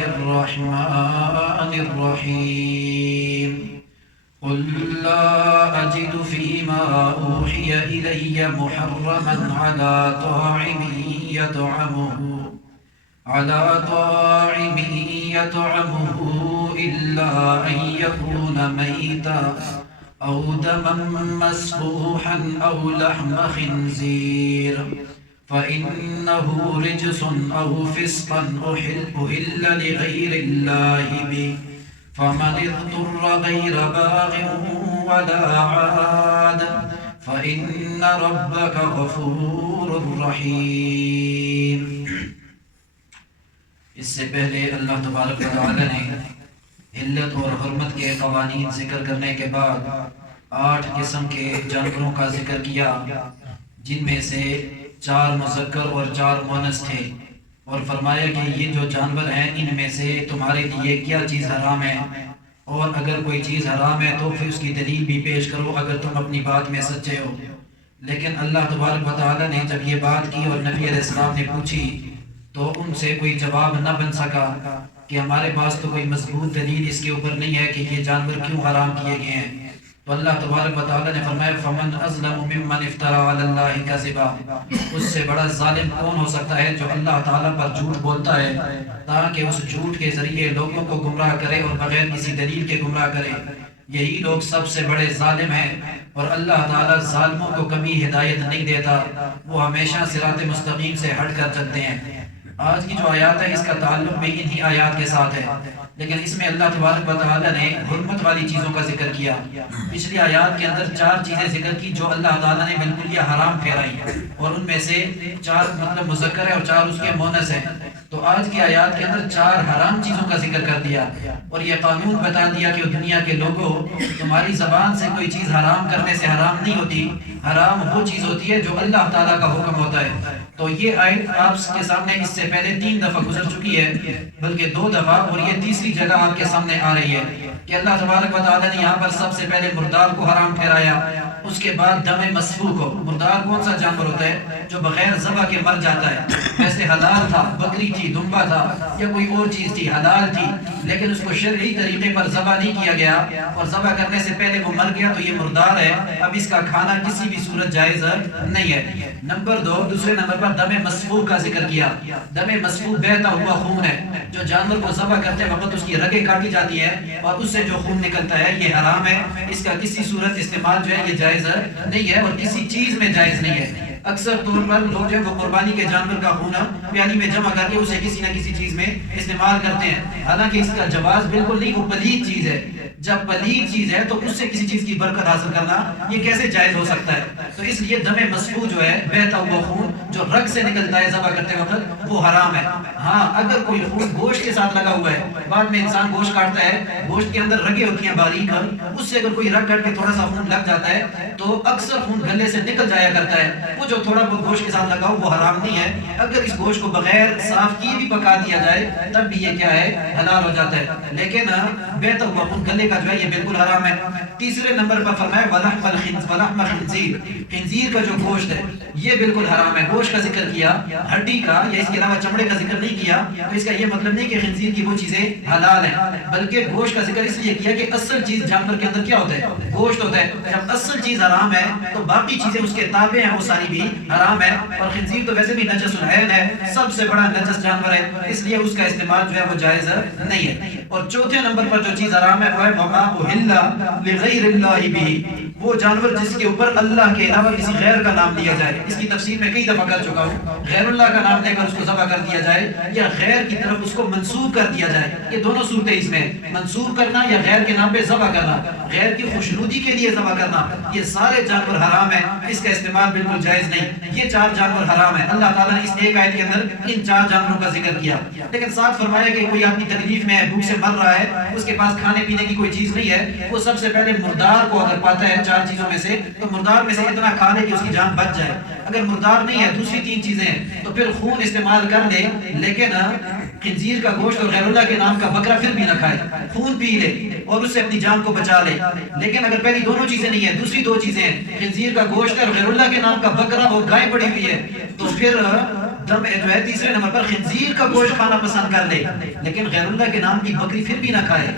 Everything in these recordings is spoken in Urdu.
الرحمن الرحيم قل لا أجد فيما أوحي إلي محرما على طاعم يطعمه إلا أن يكون ميتا أو دما مسفوحا أو لحم خنزير فإنه رجس أو فسقا أهل لغير الله به فمن اضطر غير باغ ولا عاد فإن ربك غفور رحيم۔ اس سے پہلے اللہ تبارک و تعالی نے علت اور حرمت کے قوانین ذکر کرنے کے بعد 8 قسم کے جانوروں کا ذکر کیا، جن میں سے 4 مذکر اور 4 مؤنث تھے، اور فرمایا کہ یہ جو جانور ہیں ان میں سے تمہارے لیے کیا چیز حرام ہے، اور اگر کوئی چیز حرام ہے تو پھر اس کی دلیل بھی پیش کرو اگر تم اپنی بات میں سچے ہو۔ لیکن اللہ تبارک و تعالی نے جب یہ بات کی اور نبی علیہ السلام نے پوچھی تو ان سے کوئی جواب نہ بن سکا کہ ہمارے پاس تو کوئی مضبوط دلیل اس کے اوپر نہیں ہے کہ یہ جانور کیوں حرام کیے گئے ہیں۔ تو اللہ تبارک و تعالی نے فرمایا فمن اظلم ممن افترى على الله كذبا، اس سے بڑا ظالم کون ہو سکتا ہے جو اللہ تعالیٰ پر جھوٹ بولتا ہے تاکہ اس جھوٹ کے ذریعے لوگوں کو گمراہ کرے اور بغیر کسی دلیل کے گمراہ کرے۔ یہی لوگ سب سے بڑے ظالم ہیں، اور اللہ تعالیٰ ظالموں کو کبھی ہدایت نہیں دیتا، وہ ہمیشہ صراط مستقیم سے ہٹ کر چلتے ہیں۔ آج کی جو آیات ہے اس کا تعلق بھی انہی آیات کے ساتھ ہے، لیکن اس میں اللہ تبارک و تعالی نے حرمت والی چیزوں کا ذکر کیا۔ پچھلی آیات کے اندر 4 چیزیں ذکر کی جو اللہ تعالیٰ نے بالکل یہ حرام ٹھہرائی، اور ان میں سے 4 مطلب مذکر ہے اور 4 اس کے مؤنث ہیں۔ تو آج کی آیات کے اندر 4 حرام چیزوں کا ذکر کر دیا، اور یہ قانون بتا دیا کہ دنیا کے لوگوں تمہاری زبان سے کوئی چیز حرام کرنے سے حرام نہیں ہوتی، حرام وہ چیز ہوتی ہے جو اللہ تعالیٰ کا حکم ہوتا ہے۔ تو یہ آیت آپ کے سامنے اس سے پہلے 3 دفعہ گزر چکی ہے، بلکہ 2 دفعہ، اور یہ تیسری جگہ آپ کے سامنے آ رہی ہے کہ اللہ تبارک و تعالیٰ نے یہاں پر سب سے پہلے مردار کو حرام ٹھہرایا، اس کے بعد دم مسفوح کو۔ مردار کون سا جانور ہوتا ہے؟ جو بغیر ذبح کے مر جاتا ہے، ویسے حلال تھا، بکری تھی، دمبا تھا یا کوئی اور چیز تھی، حلال تھی، لیکن اس کو شرعی طریقے پر ذبح نہیں کیا گیا اور ذبح کرنے سے پہلے وہ مر گیا، تو یہ مردار ہے، اب اس کا کھانا کسی بھی صورت جائز نہیں ہے۔ نمبر 2، دوسرے نمبر پر دم مسفوح کا ذکر کیا۔ دم مسفوح بہتا ہوا خون ہے، جو جانور کو ذبح کرتے وقت اس کی رگیں کاٹی جاتی ہے اور اس سے جو خون نکلتا ہے یہ حرام ہے، اس کا کسی صورت استعمال جو ہے یہ جائز نہیں ہے اور کسی چیز میں جائز نہیں ہے۔ اکثر طور پر لوگ جو وہ قربانی کے جانور کا خون پیالی میں جمع کر کے اسے کسی نہ کسی چیز میں استعمال کرتے ہیں، حالانکہ اس کا جواز بالکل نہیں، وہ پلید چیز ہے۔ جب پلید چیز ہے تو اس سے کسی چیز کی برکت حاصل کرنا یہ کیسے جائز ہو سکتا ہے؟ تو اس لیے دم مسفوح جو ہے، بہتا ہوا خون جو رگ سے نکلتا ہے ذبح کرتے وقت، وہ حرام ہے۔ ہاں اگر کوئی خون گوشت کے ساتھ لگا ہوا ہے، بعد میں انسان گوشت کاٹتا ہے، گوشت کے اندر رگیں ہوتی ہیں باریک، اس سے اگر کوئی رگ کٹ کے تھوڑا سا خون لگ جاتا ہے تو اکثر خون گلے سے نکل جایا کرتا ہے، وہ جو تھوڑا بہت گوشت کے ساتھ لگا ہو وہ حرام نہیں ہے۔ اگر اس گوشت کو بغیر صاف کیے بھی پکا دیا جائے تب بھی یہ کیا ہے؟ حلال ہو جاتا ہے، لیکن بہتا ہوا خون گلے کا جو ہے یہ بالکل حرام ہے۔ تیسرے نمبر پر فرمایا ولحم خنزیر، خنزیر کا جو گوشت ہے یہ بالکل حرام ہے۔ گوشت کا ذکر کیا، ہڈی کا یا اس کے علاوہ چمڑے کا ذکر نہیں کیا، تو اس کا یہ مطلب نہیں کہ خنزیر کی وہ چیزیں حلال ہیں، بلکہ گوشت کا ذکر اس لیے کیا کہ اصل چیز جانور کے اندر کیا ہوتا ہے؟ گوشت ہوتا ہے۔ جب اصل چیز حرام ہے تو باقی چیزیں اس کے تابع ہیں وہ ساری بھی حرام ہے، اور خنزیر تو ویسے بھی نجس العین ہے، سب سے بڑا نجس جانور ہے، اس لیے اس کا استعمال جو ہے وہ جائز نہیں ہے۔ اور چوتھے نمبر پر جو چیز حرام ہے وہ ہے وما اہل لغیر اللہ بہ، وہ جانور جس کے اوپر اللہ کے علاوہ کسی غیر کا نام لیا جائے۔ اس کی تفسیر میں کئی دفعہ کر چکا ہوں، غیر اللہ کا نام لے کر اس کو ذبح کر دیا جائے یا غیر کی طرف اس کو منسوب کر دیا جائے، یہ دونوں صورتیں اس میں، منسوب کرنا یا غیر کے نام پہ ذبح کرنا، غیر کی خوشنودی کے لیے ذبح کرنا، یہ سارے جانور حرام ہیں، اس کا استعمال بالکل جائز نہیں۔ یہ 4 جانور حرام ہیں۔ اللہ تعالیٰ نے اس ایک آیت کے اندر ان 4 جانوروں کا ذکر کیا، لیکن ساتھ فرمایا کہ کوئی آدمی تکلیف میں ہے، بھوک سے مر رہا ہے، اس کے پاس کھانے پینے کی کوئی چیز نہیں ہے، وہ سب سے پہلے مردار کو اگر پاتا ہے 4 چیزوں میں سے تو مردار میں سے اتنا کھا لے کہ اس کی جان بچ جائے۔ اگر مردار نہیں ہے، دوسری 3 چیزیں ہیں تو پھر خون استعمال کر لے، لیکن خنزیر کا گوشت اور غیر اللہ کے نام کا بکرا پھر بھی نہ کھائے، خون پی لے اور اس سے اپنی جان کو بچا لے۔ لیکن اگر پہلی دونوں چیزیں نہیں ہیں، دوسری 2 چیزیں ہیں، خنزیر کا گوشت اور غیر اللہ کے نام کا بکرا اور گائے پڑی ہوئی ہے، تو پھر دم جو ہے تیسرے نمبر پر خنزیر کا گوشت کھانا پسند کر لے، لیکن غیر اللہ کے نام کی بکری پھر بھی نہ کھائے،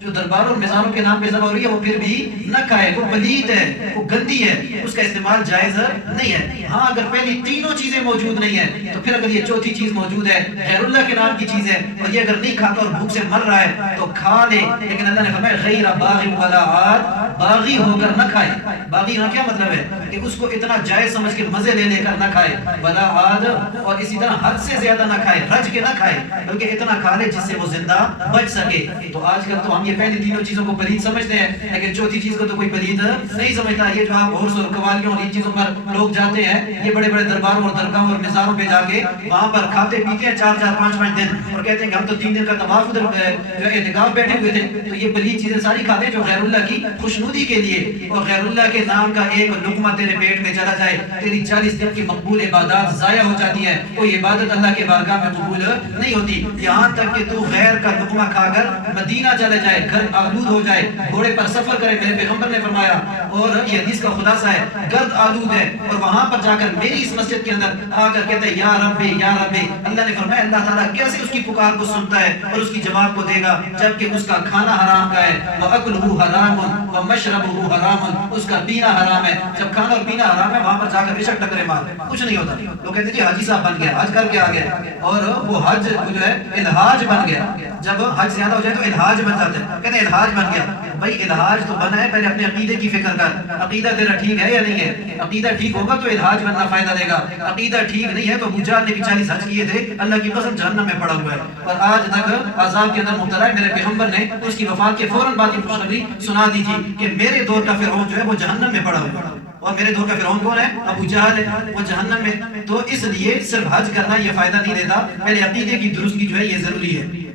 جو درباروں اور میزانوں کے نام پہ ذبح ہو رہی ہے وہ پھر بھی نہ کھائے، وہ پلید ہے، وہ گندی ہے، اس کا استعمال جائز نہیں ہے۔ ہاں اگر پہلی تینوں چیزیں موجود نہیں ہیں تو پھر اگر یہ چوتھی چیز موجود ہے، غیر اللہ کے نام کی چیز ہے، اور یہ اگر نہیں کھاتا اور بھوک سے مر رہا ہے تو کھا لے، لیکن اللہ نے فرمایا غیر باغ ولا عاد، باغی ہو کر نہ کھائے۔ باغی ہونا کیا مطلب ہے کہ اس کو اتنا جائز سمجھ کے مزے لے لے کر نہ کھائے، ولا عاد، اور اسی طرح حد سے زیادہ نہ کھائے، رج کے نہ کھائے، بلکہ اتنا کھا لے جس سے وہ زندہ بچ سکے۔ تو آج کل تو ہم یہ پہلی تینوں چیزوں کو پلید سمجھتے ہیں، لیکن چوتھی چیز کو تو کوئی پلید نہیں سمجھتا۔ یہ جو آپ عرس اور قوالیوں اور ان چیزوں پر لوگ جاتے ہیں، یہ بڑے بڑے درباروں اور درگاہوں اور مزاروں پہ جا کے وہاں پر کھاتے پیتے ہیں 4 5 دن، اور کہتے ہیں کہ ہم تو 3 دن کا طواف ادھر جو اعتکاف بیٹھے ہوئے تھے، تو یہ پلید چیزیں ساری کھاتے ہیں جو غیر اللہ کی خوشنودی کے لیے، اور غیر اللہ کے نام کا ایک لقمہ تیرے پیٹ میں چلا جائے، تیری 40 دن کی مقبول عبادات ضائع ہو جاتی ہے، کوئی عبادت اللہ کے بارگاہ میں قبول نہیں ہوتی۔ یہاں تک کہ تو غیر کا لقمہ کھا کر مدینہ چلے جائے، گھر آلود ہو جائے، گھوڑے پر سفر کرے، میرے پیغمبر نے فرمایا، اور یہ حدیث کا خلاصہ ہے، گرد آلود ہے، اور وہاں پر جا کر میری اس مسجد کے اندر آ کر کہتا ہے یا ربی یا ربی، اللہ نے فرمایا اللہ تعالیٰ کیسے اس کی پکار کو سنتا ہے اور اس کی جواب کو دے گا، جبکہ اس کا کھانا حرام کا ہے، وَأَكْلُهُ حَرَامٌ وَمَشْرَبُهُ حَرَامٌ، اس کا پینا حرام ہے۔ جب کھانا اور پینا حرام ہے وہاں پر جا کر بے شک ٹکرے مار، کچھ نہیں ہوتا۔ لوگ کہتے ہیں جی حاجی صاحب بن گیا، حج کر کے آ گیا، اور وہ حج جو ہے الحاج بن گیا، جب حج زیادہ ہو جائے تو الحاج بن جاتے ہیں، کہتے ہیں الحاج بن گیا۔ بھائی الحاج تو بنا ہے، پہلے اپنے عقیدے کی فکر کر، عقیدہ تیرا ٹھیک ہے یا نہیں ہے؟ عقیدہ ٹھیک ہوگا تو الحاج بننا فائدہ دے گا، عقیدہ ٹھیک نہیں ہے تو ابو جہل نے بھی 40 حج کیے تھے، اللہ کی قسم جہنم میں پڑا ہوا ہے، اور آج تک عذاب کے اندر مبتلا ہے۔ میرے پیغمبر نے اس کی وفات کے فوراً بعد یہ خوشخبری سنا دی تھی کہ میرے دور کا فرعون جو ہے وہ جہنم میں پڑا ہوا ہے، اور میرے دور کا فرعون کون ہے؟ ابو جہل ہے، وہ جہنم میں۔ تو اس لیے صرف حج کرنا یہ فائدہ نہیں دیتا، پہلے عقیدے کی درستگی جو ہے یہ ضروری ہے۔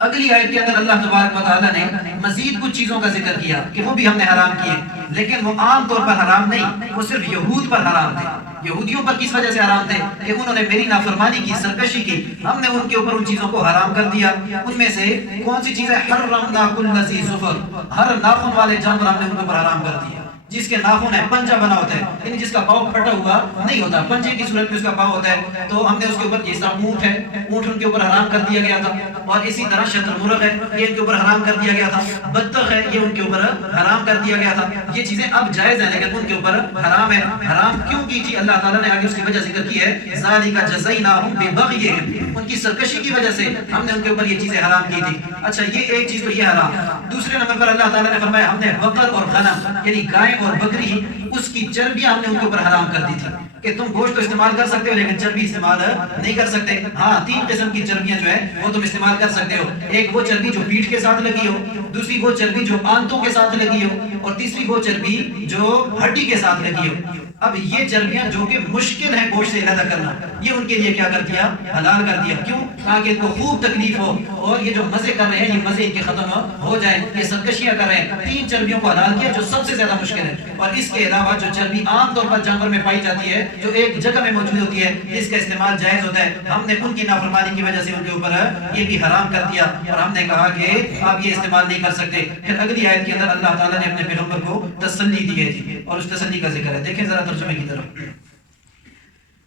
اگلی آیت کے اندر اللہ تبارک و تعالیٰ نے مزید کچھ چیزوں کا ذکر کیا کہ وہ بھی ہم نے حرام کیے، لیکن وہ عام طور پر حرام نہیں، وہ صرف یہود پر حرام تھے۔ یہودیوں پر کس وجہ سے حرام تھے؟ کہ انہوں نے میری نافرمانی کی، سرکشی کی، ہم نے ان کے اوپر ان چیزوں کو حرام کر دیا۔ ان میں سے کون سی چیز ہے؟ حرمنا کل ذی ظفر، ہر ناخن والے جانور ہم نے ان کے اوپر حرام کر دیا۔ جس کے ناخن ہے، پنجہ بنا ہوتا ہے، یعنی جس کا پاؤں پھٹا ہوا نہیں ہوتا، پنجے کی صورت میں اس کا پاؤں ہوتا ہے، تو ہم نے اس کے اوپر، جیسا اونٹ ہے، اونٹ ان کے اوپر حرام کر دیا گیا تھا، اور اسی طرح شتر مرغ ہے، یہ ان کے اوپر حرام کر دیا گیا تھا، بطخ ہے، یہ ان کے اوپر حرام کر دیا گیا تھا۔ یہ چیزیں اب جائز ہیں لیکن ان کے اوپر حرام ہے۔ حرام کیوں کی تھی؟ اللہ تعالیٰ نے آگے اس کی وجہ ذکر کی ہے، ذَلِكَ جَزَيْنَاهُمْ بِبَغْيِهِمْ، ان کی سرکشی کی وجہ سے ہم نے ان کے اوپر یہ چیزیں حرام کی تھی۔ اچھا یہ ایک چیز تو یہ حرام۔ دوسرے نمبر پر اللہ تعالیٰ نے فرمایا ہم نے بقر اور غنم یعنی گائے اور بکری، اس کی چربیاں ہم نے ان کے اوپر حرام کر دی تھی کہ تم گوشت تو استعمال کر سکتے ہو لیکن چربی استعمال نہیں کر سکتے۔ ہاں 3 قسم کی چربیاں جو ہے وہ تم استعمال کر سکتے ہو، ایک وہ چربی جو پیٹھ کے ساتھ لگی ہو، دوسری وہ چربی جو آنتوں کے ساتھ لگی ہو، اور تیسری وہ چربی جو ہڈی کے ساتھ لگی ہو۔ اب یہ چربیاں جو کہ مشکل ہے گوشت سے علیحدہ کرنا، یہ ان کے لیے کیا کر دیا؟ حلال کر دیا۔ کیوں؟ تاکہ ان کو خوب تکلیف ہو، اور یہ جو مزے کر رہے ہیں یہ مزے ان کے ختم ہو جائیں، یہ سرکشیاں کر رہے ہیں۔ 3 چربیوں کو حلال کیا جو سب سے زیادہ مشکل ہے، اور اس کے علاوہ جو چربی عام طور پر جانور میں پائی جاتی ہے جو ایک جگہ میں موجود ہوتی ہے، اس کا استعمال جائز ہوتا ہے، ہم نے ان کی نافرمانی کی وجہ سے ان کے اوپر یہ بھی حرام کر دیا، اور ہم نے کہا کہ آپ یہ استعمال نہیں کر سکتے۔ پھر اگلی آیت کے اندر اللہ تعالیٰ نے اپنے پیغمبر کو تسلی دی ہے، اور اس تسلی کا ذکر ہے، دیکھیں ذرا ترجمے کی طرف۔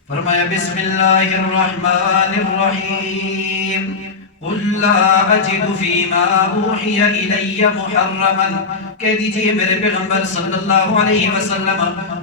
فرمایا بسم اللہ الرحمن الرحیم قل لا اجد فیما اوحی الی محرما، کہہ دیجئے میرے پیغمبر صلی اللہ علیہ وسلم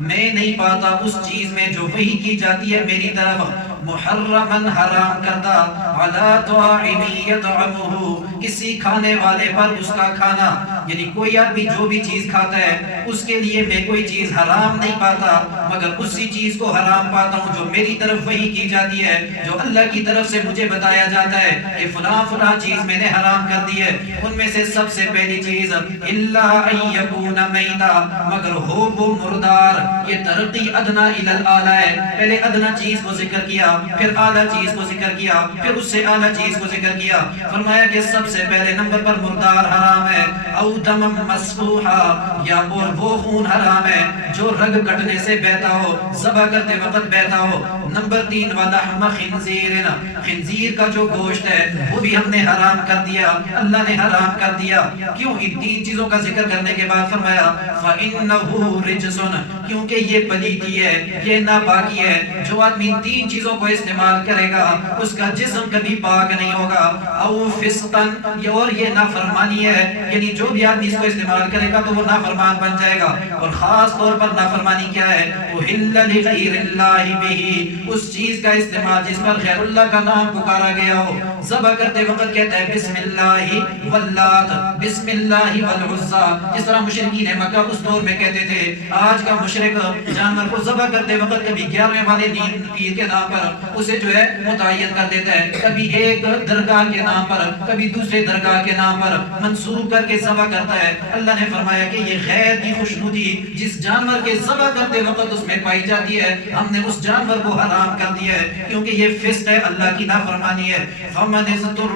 میں نہیں پاتا اس چیز میں جو وحی کی جاتی ہے میری طرف، محرمن حرام کردہ، علی طاعم یطعمہ کسی کھانے والے پر اس کا کھانا، یعنی کوئی آدمی جو بھی چیز کھاتا ہے اس کے لیے میں کوئی چیز حرام نہیں پاتا مگر اسی چیز کو حرام پاتا ہوں جو میری طرف وحی کی جاتی ہے، جو اللہ کی طرف سے مجھے بتایا جاتا ہے کہ فلاں فلاں چیز میں نے حرام کر دی ہے۔ ان میں سے سب سے پہلی چیز الا ان یکون میتا، مگر ہو وہ مردار۔ یہ ترقی ادنا الی الاعلی ہے، پہلے ادنا چیز کو ذکر کیا، پھر اعلیٰ چیز کو ذکر کیا، پھر اس سے اعلیٰ چیز کو ذکر کیا۔ فرمایا کہ سب سے پہلے نمبر پر مردار حرام ہے، او دم مسفوحا، یا اور وہ خون حرام ہے جو رگ کٹنے سے بہتا ہو، ذبح کرتے وقت بہتا ہو۔ نمبر 3 ولحم خنزیر، خنزیر کا جو گوشت ہے وہ بھی ہم نے حرام کر دیا، اللہ نے حرام کر دیا۔ کیوں؟ ان 3 چیزوں کا ذکر کرنے کے بعد فرمایا فَإِنَّهُ رِجْسٌ، کیونکہ یہ پلیتی ہے، یہ ناپاکی ہے۔ جو آدمی ان 3 چیزوں کو استعمال کرے گا اس کا جسم کبھی پاک نہیں ہوگا. او فسقن، اور یہ نافرمانی ہے، یعنی جو بھی آدمی اس کو استعمال کرے گا تو وہ نافرمان بن جائے گا. اور خاص طور پر نافرمانی کیا ہے؟ احل لغیر اللہ بہ، اس چیز کا استعمال جس پر غیر اللہ کا نام پکارا گیا ہو. ذبح کرتے وقت کہتا ہے بسم اللہ واللات، بسم اللہ والعزیٰ، جس طرح مشرکین مکہ اس دور میں کہتے تھے. آج کا مشرک جانور کو ذبح کرتے وقت کبھی 11ویں والے پیر کے نام پر اسے جو ہے متعین کر دیتا ہے، کبھی ایک درگاہ کے نام پر، کبھی دوسرے درگاہ کے نام پر منسوب کر کے ذبح کرتا ہے. اللہ نے فرمایا کہ یہ غیر کی خوشنودی جس جانور کے ذبح کرتے وقت اس میں پائی جاتی ہے، ہم نے اس جانور کو حرام کر دیا ہے کیونکہ یہ فسق ہے، اللہ کی نافرمانی ہے. فمن اضطر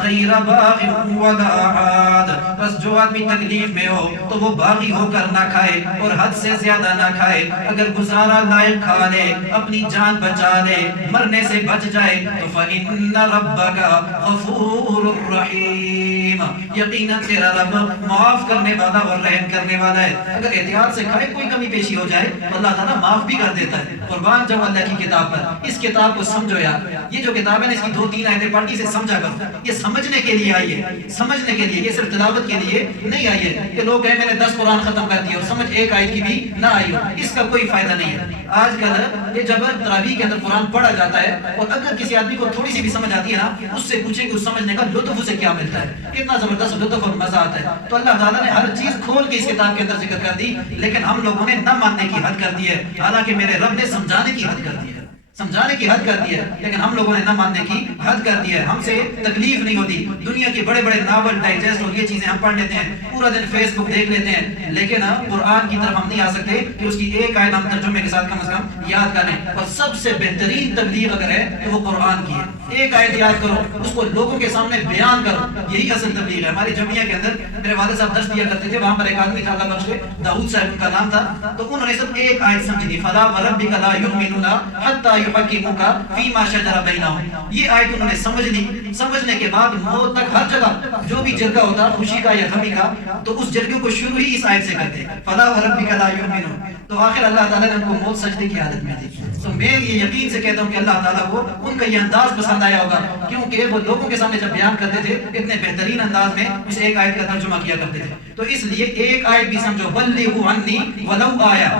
غیر باغ ولا عاد، بس جو آدمی تکلیف میں ہو تو وہ باغی ہو کر نہ کھائے اور حد سے زیادہ نہ کھائے. اگر گزارا لائق کھا لے، اپنی جان بچا لے، مرنے سے بچ جائے تو فإن ربک غفور رحیم، یقیناً تیرا رب معاف کرنے والا اور رحم کرنے والا ہے. اگر احتیاط سے کھائے کوئی کمی پیشی ہو جائے اللہ تعالیٰ معاف بھی کر دیتا ہے. قربان جب اللہ کی کتاب پر، اس کتاب کو سمجھو یار. یہ جو کتاب ہے نا، اس کی 2-3 آیتیں پڑھی سے سمجھا کرو. یہ سمجھنے کے لیے آئی ہے، سمجھنے کے لیے، یہ صرف تلاوت کے لیے نہیں آئی ہے کہ لوگ کہیں میں نے 10 قرآن ختم کر دیا اور سمجھ ایک آیت کی بھی نہ آئی ہو. اس کا کوئی فائدہ نہیں ہے. آج کل یہ جب تراویح کے اندر قرآن پڑھا جاتا ہے اور اگر کسی آدمی کو تھوڑی سی بھی سمجھ آتی ہے نا، اس سے پوچھیں کہ اس سمجھنے کا لطف اسے کیا ملتا ہے، کتنا زبردست لطف اور مزہ آتا ہے. تو اللہ تعالیٰ نے ہر چیز کھول کے اس کتاب کے اندر ذکر کر دی، لیکن ہم لوگوں نے نہ ماننے کی حد کر دی ہے. حالانکہ میرے رب نے سمجھانے کی حد کر دی ہے، سمجھانے کی حد کر دی ہے، لیکن ہم لوگوں نے نہ ماننے کی حد کر دی ہے. ہم سے تکلیف نہیں ہوتی. دنیا کے بڑے بڑے ناول، ڈائجسٹ اور یہ چیزیں ہم پڑھ لیتے ہیں، پورا دن فیس بک دیکھ لیتے ہیں، لیکن قرآن کی طرف ہم نہیں آ سکتے کہ اس کی ایک آیت ہم ترجمے کے ساتھ کم از کم یاد کریں. اور سب سے بہترین تبلیغ اگر ہے تو وہ قرآن کی ہے. ایک آیت یاد کرو، اس کو لوگوں کے سامنے بیان کرو، یہی اصل تبلیغ ہے. ہماری جمعیہ کے اندر میرے والد صاحب درس دیا کرتے تھے، وہاں پر ایک آدمی تھا، اللہ بخشے، داؤد صاحب ان کا نام تھا. تو انہوں نے صرف ایک آیت سمجھی تھی، فلا وربک لا یؤمنون حتی یحکموک فیما شجر بینہم. یہ آیت انہوں نے سمجھ لی. سمجھنے کے بعد موت تک ہر جگہ جو بھی جرگہ ہوتا خوشی کا یا غمی کا تو اس جرگے کو شروع ہی اس آیت سے کرتے، فلا وربک لا یؤمنون. تو آخر اللہ تعالیٰ نے ان کو موت سجدے کی حالت میں دی. تو میں یہ یقین سے کہتا ہوں کہ اللہ تعالیٰ کو ان کا یہ انداز پسند آیا ہوگا، کیونکہ وہ لوگوں کے سامنے جب بیان کرتے تھے اتنے بہترین انداز میں اس ایک آیت کا ترجمہ کیا کرتے تھے. تو اس لیے ایک آیت بھی سمجھو، بلغوا عنی ولو آیا.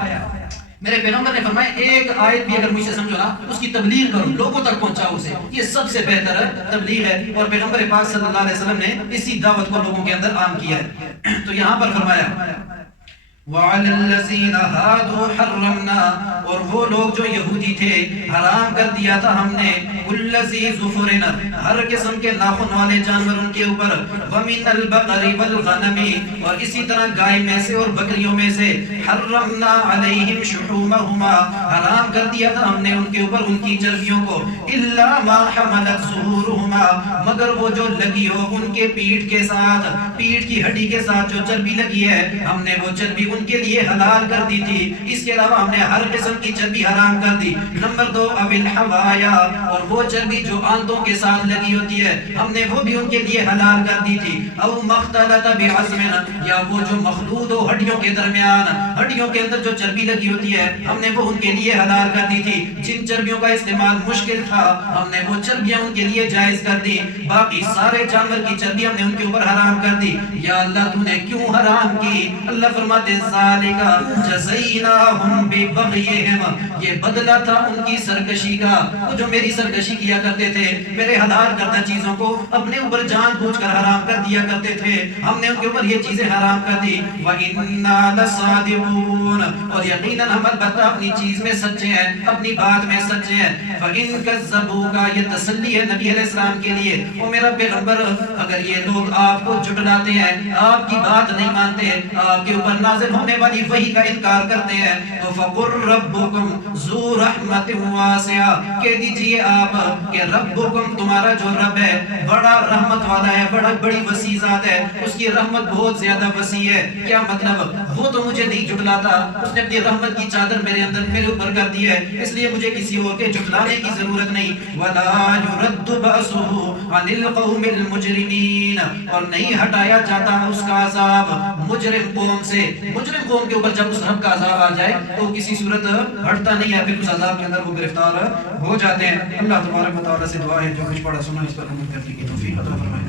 میرے پیغمبر نے فرمایا ایک آیت بھی اگر مجھ سے سمجھو نا، اس کی تبلیغ کرو، لوگوں تک پہنچاؤ اسے. یہ سب سے بہتر تبلیغ ہے، اور پیغمبر پاک صلی اللہ علیہ وسلم نے اسی دعوت کو لوگوں کے اندر عام کیا ہے. تو یہاں پر فرمایا وَعَلَى الَّذِينَ هَادُوا حَرَّمْنَا، اور وہ لوگ جو یہودی تھے حرام کر دیا تھا ہم نے، كُلَّ ذِي ظُفُرٍ، ہر قسم کے ناخن والے جانور ان کے اوپر، وَمِنَ الْبَقَرِ وَالْغَنَمِ، اور اسی طرح گائے میں سے اور بکریوں میں سے، حَرَّمْنَا عَلَيْهِمْ شُحُومَهُمَا، حرام کر دیا تھا ہم نے ان کے اوپر ان کی چربیوں کو، إِلَّا مَا حَمَلَتْ ظُهُورُهُمَا، مگر وہ جو لگی ہو ان کے پیٹھ کے ساتھ، پیٹھ کی ہڈی کے ساتھ جو چربی لگی ہے، ہم نے وہ چربی ان کے لیے حلال کر دی تھی. اس کے علاوہ ہم نے ہر قسم کی چربی حرام کر دی. نمبر 2 اوِل حوایا، اور وہ چربی جو آنتوں کے ساتھ لگی ہوتی ہے ہم نے وہ بھی ان کے لیے حلال کر دی تھی. او مختلط بعظم، یا وہ جو مخلوط ہو ہڈیوں کے درمیان، ہڈیوں کے اندر جو چربی لگی ہوتی ہے ہم نے وہ ان کے لیے حلال کر دی تھی. جن چربیوں کا استعمال مشکل تھا ہم نے وہ چربیاں ان کے لیے جائز کر دی. باقی سارے جانور کی چربی ہم نے ان کے اوپر حرام کر دی. یا اللہ تو نے کیوں حرام کی؟ اللہ فرماتے ذالک جزیناہم ببغیہم، یہ بدلہ تھا ان کی سرکشی کا. وہ جو میری سرکشی کیا کرتے تھے، میرے حلال کردہ چیزوں کو اپنے اوپر جان بوجھ کر حرام کر دیا کرتے تھے، ہم نے ان کے اوپر یہ چیزیں حرام کر دی. وَإِنَّا لَصَادِقُونَ، اور یقیناً ہم البتہ اپنی چیز میں سچے ہیں، اپنی بات میں سچے ہیں. فَإِن كَذَّبُوكَ، یہ تسلی ہے نبی علیہ السلام کے لیے، او میرا پیغمبر اگر یہ لوگ آپ کو جھٹلاتے ہیں، آپ کی بات نہیں مانتے، آپ کے اوپر نازل ہونے والی وحی کا انکار کرتے ہیں، تو فَقُلْ رَبُّكُمْ ذُو رَحْمَةٍ وَاسِعَةٍ، کہہ دیجئے آپ کہ ربکم، تمہارا جو رب ہے بڑا رحمت والا ہے، بڑی وسیع ذات ہے، اس کی رحمت بہت زیادہ وسیع ہے. کیا مطلب؟ وہ تو مجھے نہیں جھٹلاتا، اس نے اپنی رحمت کی چادر میرے اوپر کر دی ہے، اس لیے مجھے کسی اور کے جھٹلانے کی ضرورت نہیں. وَلَا يُرَدُّ بَأْسُهُ عَنِ الْقَوْمِ الْمُجْرِمِينَ، المجرمین، اور نہیں ہٹایا جاتا اس کا عذاب مجرم قوم سے. مجرم قوم کے اوپر جب اس رب کا عذاب آ جائے تو کسی صورت ہٹتا نہیں ہے، پھر اس عذاب کے اندر وہ گرفتار ہو جاتے ہیں. اللہ تبارک و تعالیٰ سے دعا ہے جو کچھ پڑھا سنا اس پر عمل کرنے کی توفیق عطا فرمائے.